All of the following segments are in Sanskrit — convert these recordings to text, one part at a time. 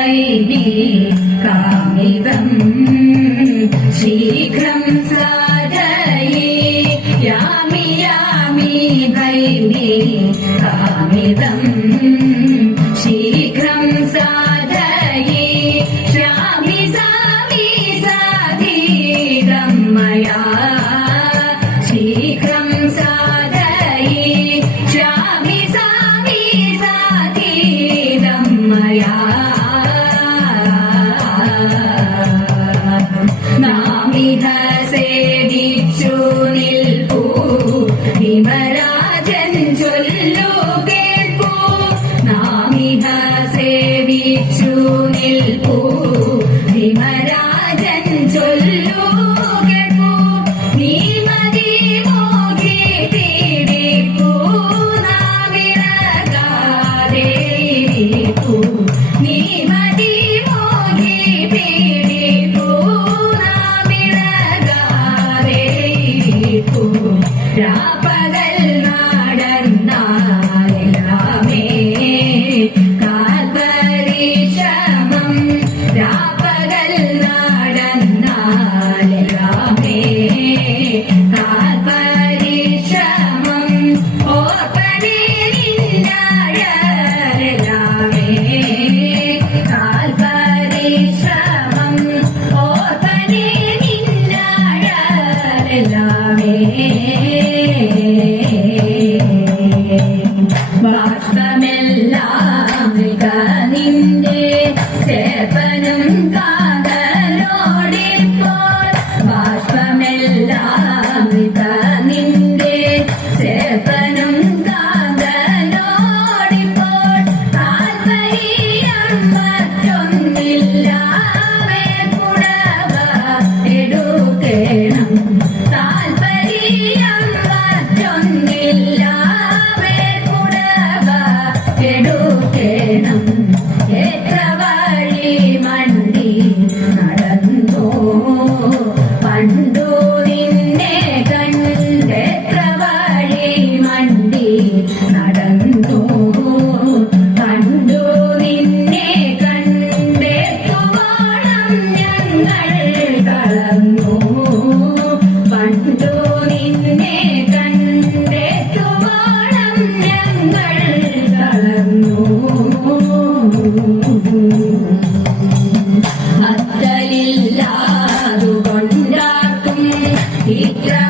भगमि कामिदम् शीघ्रम् साधये यामि यामि भैमि कामिदम् शीघ्रम् साधये श्यामि सामि పయం కా Yeah.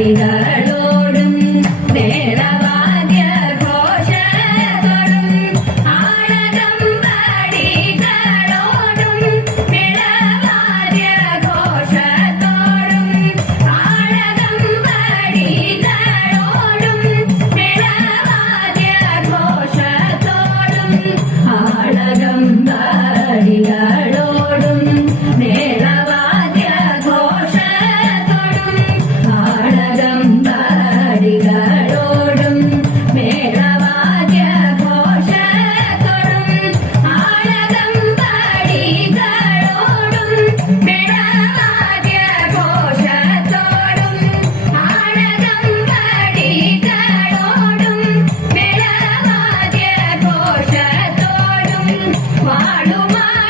你的。para o